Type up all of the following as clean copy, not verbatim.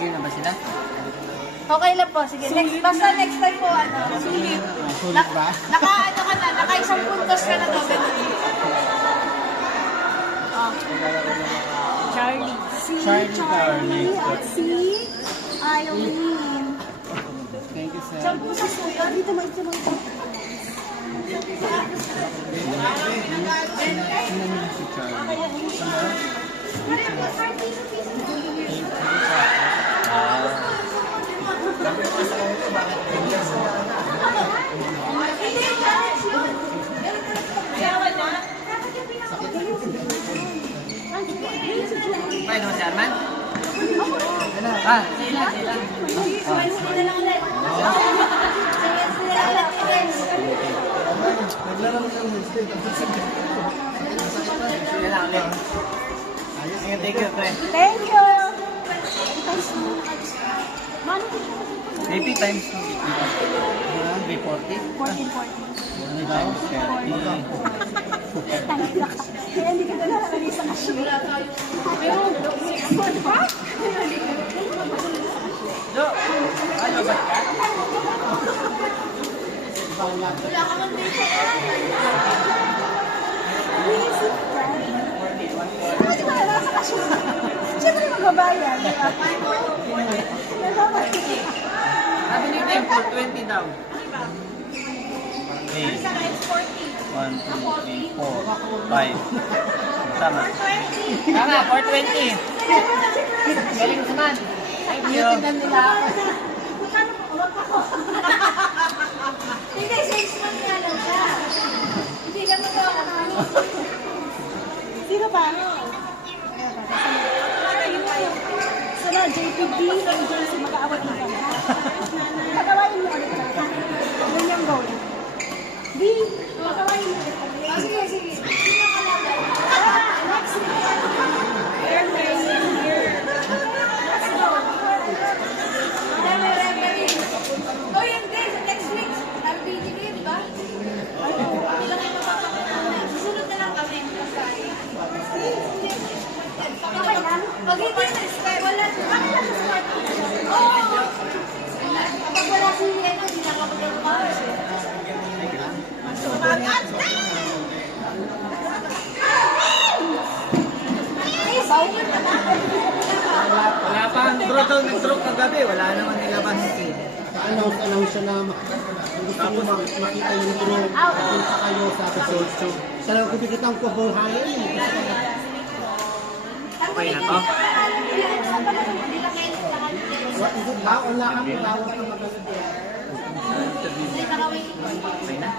Game na ba sila? Okay lang po. Sige, next. Basta next time po, ano. Sulit. Sulit ba? Naka-ano ka na, naka-isang puntos ka na to. Charlie. Charlie. Si Irene. Thank you, sir. Saan po sa suyo? Dito mo, ito mo. Sino niyo si Charlie? Ay, no, si Arman? Ah, sila. Thank you, friend. Thank you. AP times 340? 14. Ano daw? 30. Kaya hindi ka na nakalagay sa cashier. Pero, 6 months pa? Jo, ano ba ka? Wala ka man dito. Bakit ka na sa cashier? Siyempre magbabayad. Sabi ni Tim, 420 daw. Sa 1, 2, 3, 4, 5. Tama. Tama, 420. Galing naman. Thank you. Hindi, 6 months nga lang siya. Hindi ka magawa. Sino pa? Sana, JPD, agency, mag-aawat na kami. Pagawain mo ulit ka. Yun yung goal. D, pagawain mo ulit kami. Sige, sige. Sino ka lang? Next week. They're training here. Let's go. Referee. Oh, yun din. Next week. RPG din, ba? Hindi lang yung mapapakita. Susunod na lang kami. Okay lang? Pag hindi na-start, wala. Bakit na start? Oo. Kapag wala si Leno, hindi na kapag sumagat! Wala pa ang draw daw, nag-draw kagabi. Wala naman nilabas. Announce siya na gusto mo makita yung draw. Punta kayo sa episode. So, talagang kung kita ang kubuhayan. Okay na to? Wala kang tawag na magalit. Okay na?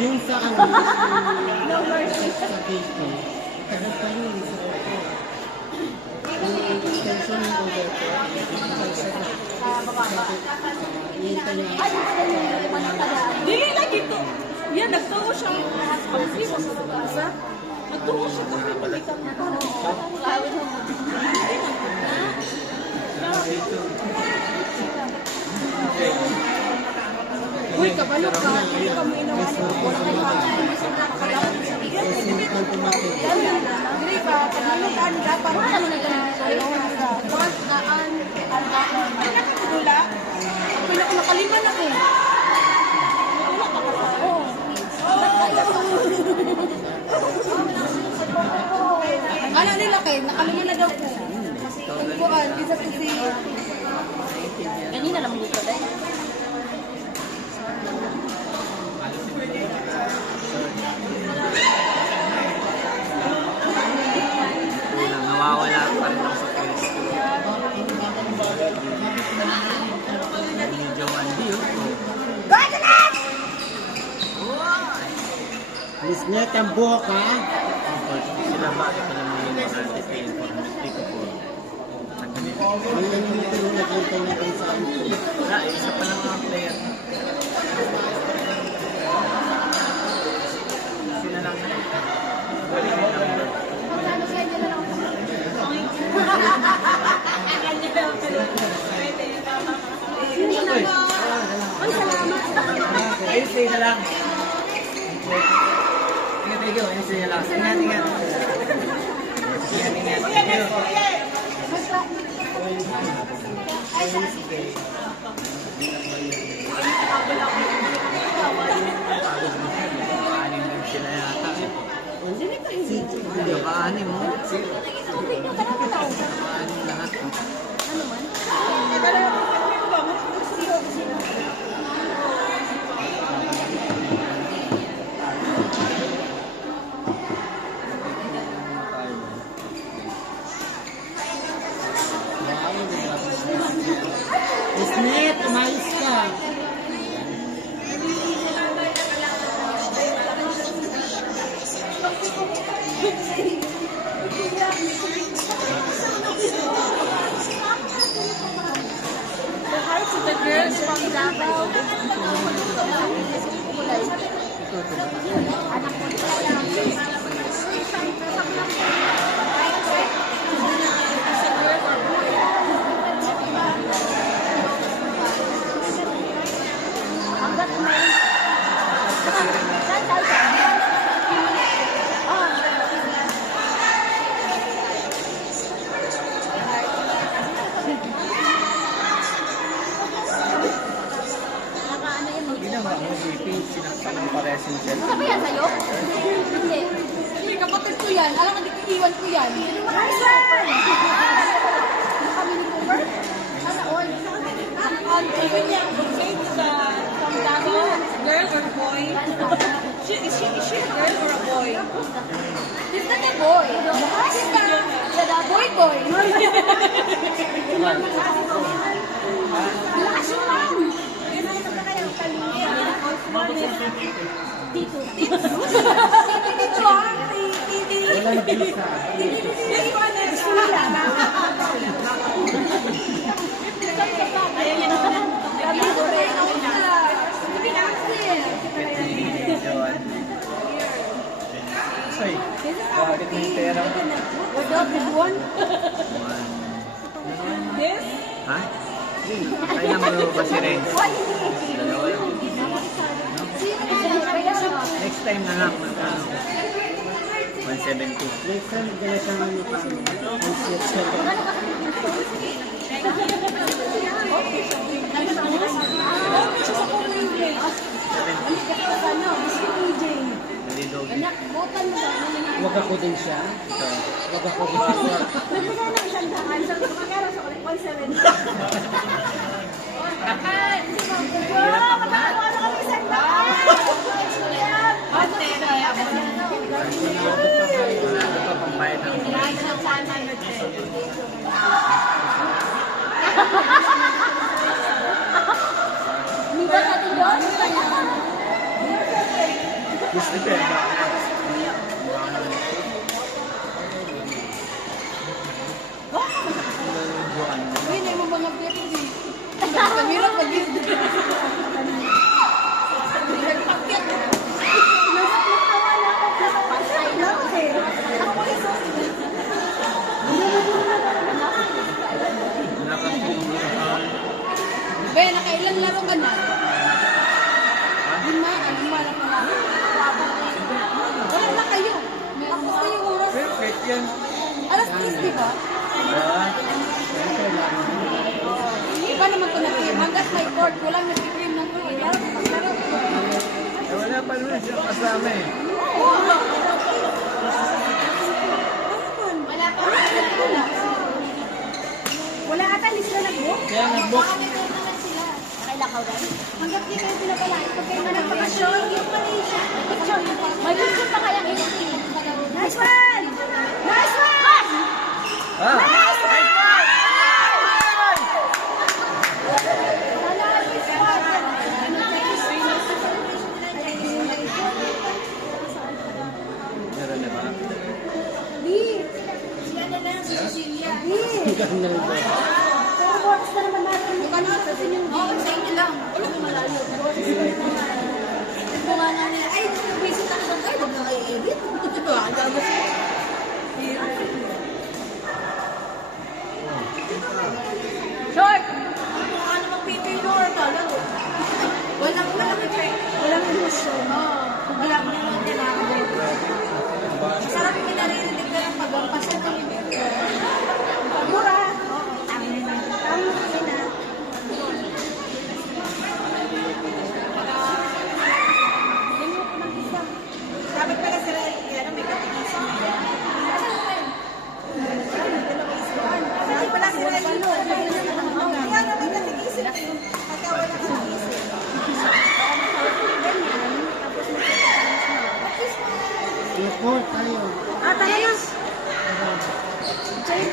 Yung sa ano, sa KK, tagal pa yun sa photo. Yung extension yung over ko, hihintay niya. Dili lagi to. Yan, nagturo siya. Nagturo siya kasi malikat na to. Uy, kabalo ka. Hindi ka mo inawas. Wala ka na. Susunod ng tumating. Dili ba? Paglutaan dapat. Wala mo na gano'n. Once na ay nakakadula. Nakaliman ako. Wala ka pa. Oo. Ano nila kayo? Nakaliman na daw ko. Tungkuan. Isa po si... Kanina naman dito tayo. Nawawala pa rin ako sa pwesto. Medyo andi yun. Lisnet ang buhok ha? Sila bakit pala mo yung mga detail for mistake ko po. Ang nandito yung naglantay natin sa intro. Isa pa lang mga player. Sila lang. Galing yung number. Ayun, stay na lang. Thank you. Ayun, stay na lang. Ingat, ingat. Ingat, ingat. Wednesday. Pagod mo siya. Anim lang sila yata. Hindi na kasi. Hindi ka anim mo. Anim lahat. Ano man? Isnet, umayos ka. The hearts of the girls from Davao. Anak ko. Hanggat may... Ginawa mo, BP, sinaksak ng paresin siya. Ano ba yan sa'yo? Hindi. Hindi, kapatid ko yan. Alam ka, iwan ko yan. Nice one! Kami ni Cooper? Sana all. Even niya, change from Davao, girl or boy? Is she a girl or a boy? He's not a boy. He's the boy. Lakas yung man. Dito. Dito ah. Wala na bisa. Ay, bakit may pera mo? This? Ha? Kailan mo ba si Ren? Dalawa lang. Next time na lang. 170. Next time, gala siya ng ang sweet siya. Nalidog. Wag ako din siya. Wag ako din siya. Nagbigay ng isang daan. Sabi ko, magkano sa ulit? 170. Magkano kami isang daan? Wala na pa pambayad ng Hindi ba natin doon? gusto ko eh. Uy, na yung mga pwede di. Kamira pag yun. Be, nakailang laro ka na? Lima lang pala. Wala na kayo. Ang gusto yung oras. Perfect yan. Alas 3, di ba? Iba naman ito na game. Hanggat may court, walang nag-cream ng court. Laro ka paglaro. Eh, wala pa naman siya kasama eh. Wala pa. Wala. Wala ata, hindi sila nag-book. Kaya nag-book. Nakailakaw rin. Hanggat di kayo pinapalain, pag kayo na nagpapasyon, yung Malaysia. May picture pa kayang inutin. Nice one! Nice one! Ah! Nice one! Nice Meron na ba? Di! Siya na lang, si Cecilia. Di! Ganun ba? Pero box na naman natin. Bukan na sa inyo. Oo, sa inyo lang. Wala ko malayo. Ito nga na niya. Ay, visit ako sa kayo. Huwag na kayo edit. Ito, ang gagawin ko. Short! Ano mag-pipino or laro? Walang effect. Walang emotion. Wala ko naman kailangan. Sarap yung naririnig ka ng pagpapasya ng event. Mura! Tama na.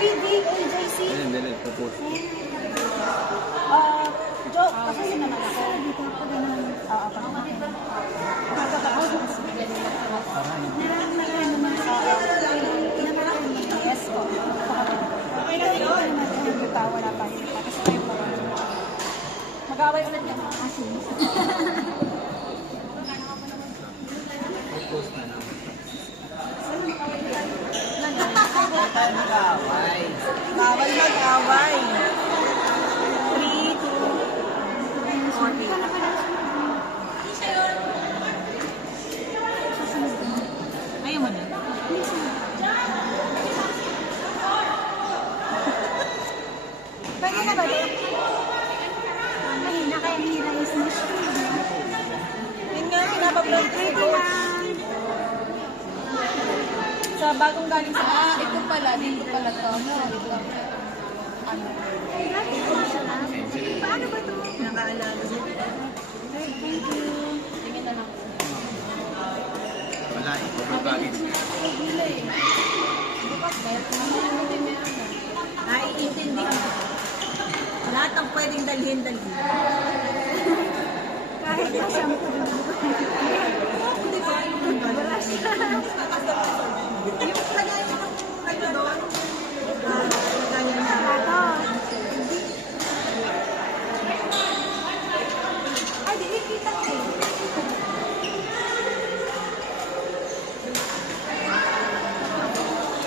JPD, AJC. Ayun, dali, tapos. Joke, kasi naman ako. Dito ako ganun. Oo, pag pagkatapos. Yes po. Wala pa rin. Kasi kayo po. Mag-away ulit yan. Asin. Tapos na lang. Bawal mag-away. 3, 2, 1. Ayaw mo na. Pwede na ba? Mahina kaya hira is mushroom. Yun nga, pinapablog ko. Sa bagong galing sa... ito pala, dito pala to. Paano ba ito? Nakaalala. Thank you. Tingin na lang. Wala, ito may bagay. Naiintindihan ko. Lahat ng pwedeng dalhin. Kahit na shampoo. Di ba? Yung lagay ng ano doon. Ganyan na. Ito. Ay, di kita ko eh.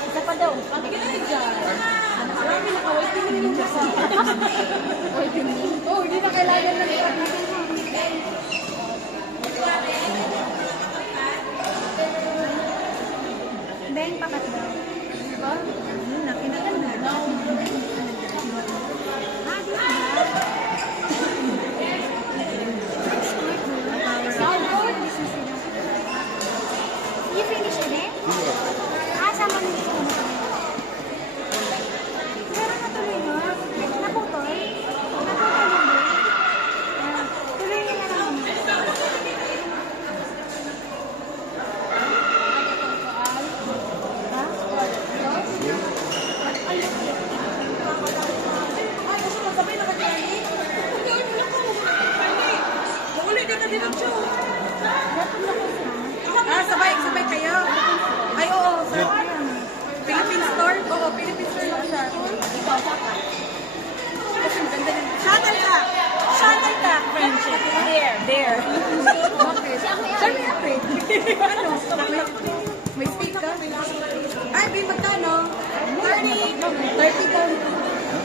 Isa pa daw. Ang tingin na dyan. Marami naka-waiting din kasi. Waiting din? Oo, hindi na kailangan ng Beng, pakat daw. Diba? Nakinagal na. Ah, di ba? You finish it? Ah, sama nito sa mga. Pero natuloy mo? Naputol? Naputol mo ba? Tuloy na lang. Ha? Ay, gusto mo sabay na kagani? Muli ka na din ang show. Ah, sabay kayo. Ay, oo. Sa Philippine store? Oo, Philippine store lang siya. Kasi maganda din. Shuttlecock! Shuttlecock friendship. There. Saan may upgrade? Ano? May speak ka? Ay, Bi, magkano? 30. 30 daw.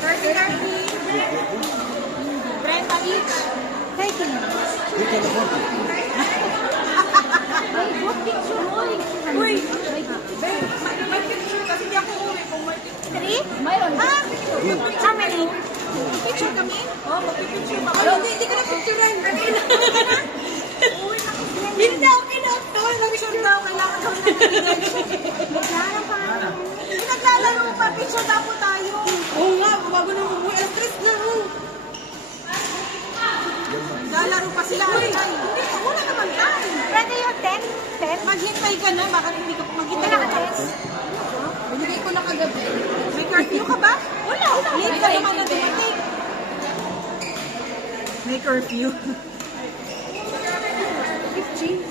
30. 30 each. Thank you. May good picture mo. Uy! May picture kasi hindi ako uwi kung may picture. Three? Mayroon. Ah, How many? picture kami? Oo, magpipicture pa. Ay, hindi ka na picturean. Hindi, okay na. Nag-picture daw. Kailangan daw Magkano pa? naglalaro pa. Picture na po tayo. Oo nga, bago na umuwi. Stress na. Naglalaro pa sila. Uy, wala naman tayo. Pwede yung 10? Maghintay ka na. Baka hindi ka maghintay Wala ka. ka 10? Binigay ko na kagabi. May curfew ka ba? Wala. Late ka naman na dumating. May curfew. 50.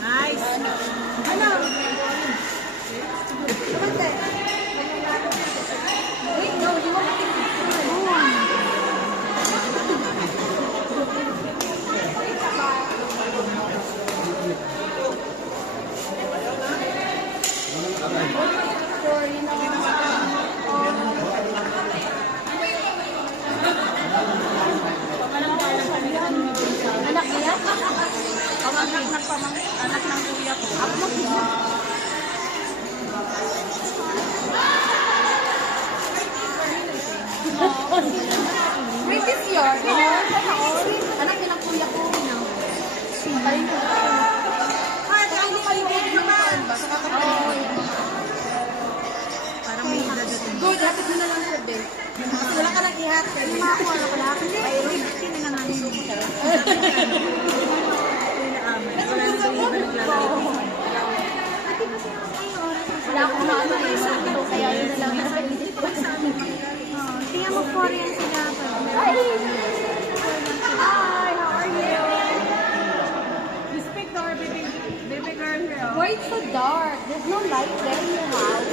Nice. Ano? Wait, no, hindi mo Anak niya? anak ng kuya ko. Wait, this year? Anak niya ng kuya ko. Patay na. Hindi kayo naman. Parang may dadating. Good, hapit mo na lang sa bed. Wala ka nang ihatid. Makakuha ko lang. Hindi, 50 na lang namin. Wala Ayaw yun na lang. Tingnan mo, Korean sila. Hi! Hi, how are you? You speak to our baby girl here. Why it's so dark? There's no light there in your house.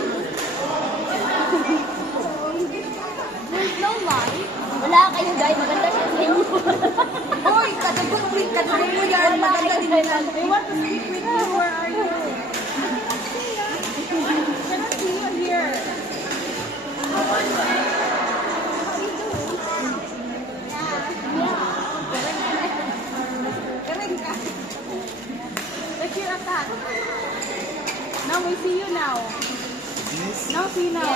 There's no light. Wala kayo guys, maganda siya sa inyo. Hoy, kadagot mo yan. Maganda din yan. They want to speak with you. Where are you? Cannot see you here. Let's hear a cat. Now we see you now. Now see now.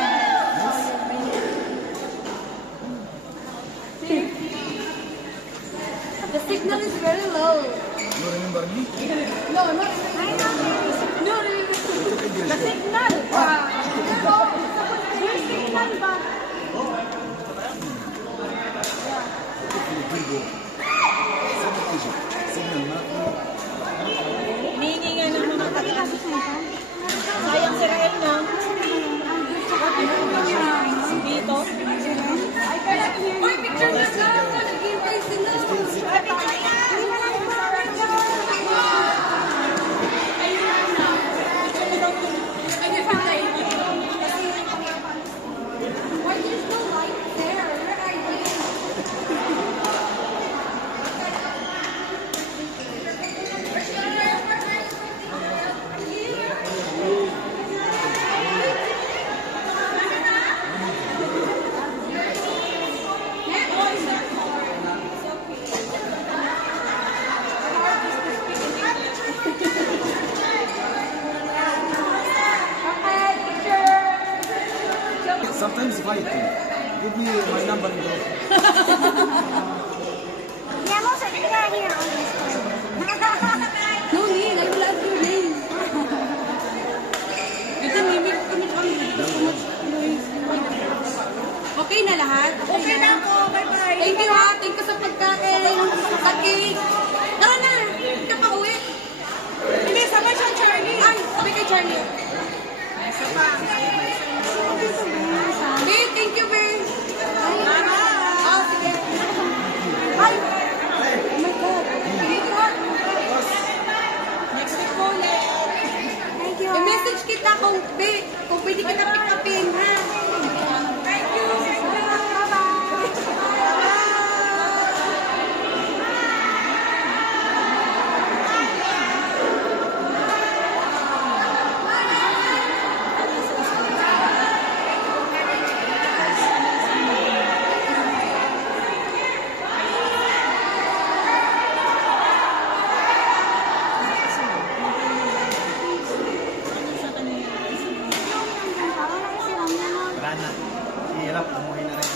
The signal is very low. You remember me? No, not no, the signal. Your signal ba? Signal na. Hihingi nga ng mga katikas. Sayang si Rael na. Dito. I cannot hear you. Picture na ka! Naghintay sila! Why there's no light there? Where are you? Sometimes fighting. Give me my number in the Yeah, most of you are here on this one. No need, I will ask your name. Ito, mimik kami kami. Okay na lahat? Okay na ako, bye-bye. Thank you ha, thank you sa pagkain, sa cake. Tara na, hindi ka pa uwi. Hindi, sabay siya Charlie. Ay, sabay kay Charlie. Isa pa. Okay, thank you, babe. Ah, sige. Bye. Oh my God. Thank you ha. Next week po ulit. Thank you. I-message kita kung pwede kita pick upin, ha? Thank you. Wala na. Hirap, umuwi na rin.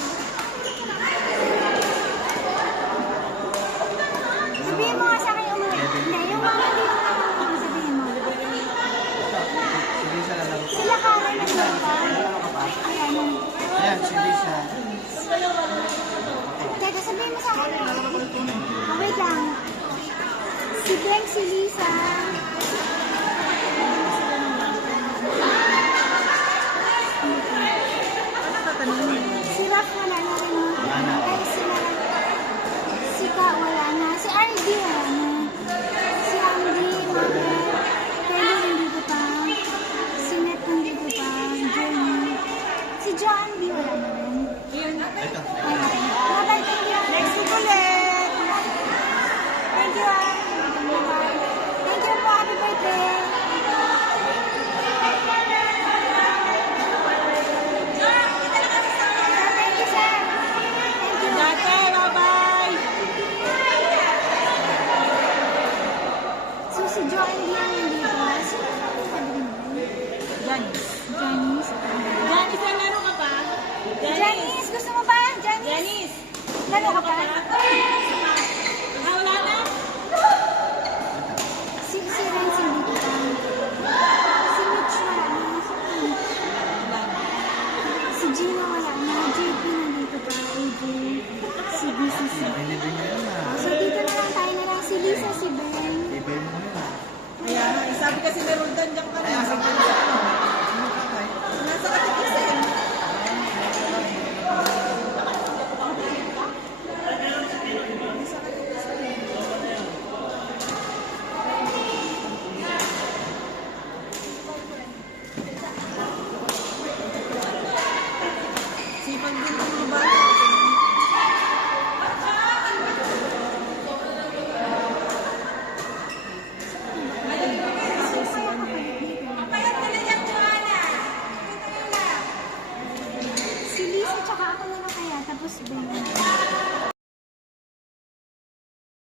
Sabihin mo nga sa akin umuwi. Hindi, yung mga dito na sabihin mo. Si Lisa na lang. Sila ka rin nagsalita. Ayan. Ayan, si Lisa. Teka, sabihin mo sa akin. Wait lang. Si Glenn, si Lisa. Si Rap wala na rin. Wala na. Ay, si Ka wala na. Si RD wala na. Si Andy, Mabel. Kelly hindi pa. Si Net hindi pa. Jenny. Si John D wala na rin. Ito. Bye-bye, thank you. Next week ulit. Thank you, Bye-bye. Thank you po. Happy birthday. Thank you, sir. Thank you. Dati, bye-bye. So, si John D ang hindi pa. Sino ang sabi mo? Janice. Janice. Janice, laro ka pa? Janice, gusto mo ba? Janice? Janice. Laro ka pa? Ah, wala na? Si Renz hindi pa. Si Mitch wala na. Si Gino wala na. JP nandito pa. AJ. Si BCC. Nilibing mo yun ah. So, dito na lang tayo na lang. Si Lisa, si Ben. Ibig mo yun ah. Kaya, sabi kasi ni Roldan dyan ka na. Kaya sa kanya, ano? Sino ka tayo? Nasa katikis eh. baka ako na lang kaya, tapos ba yung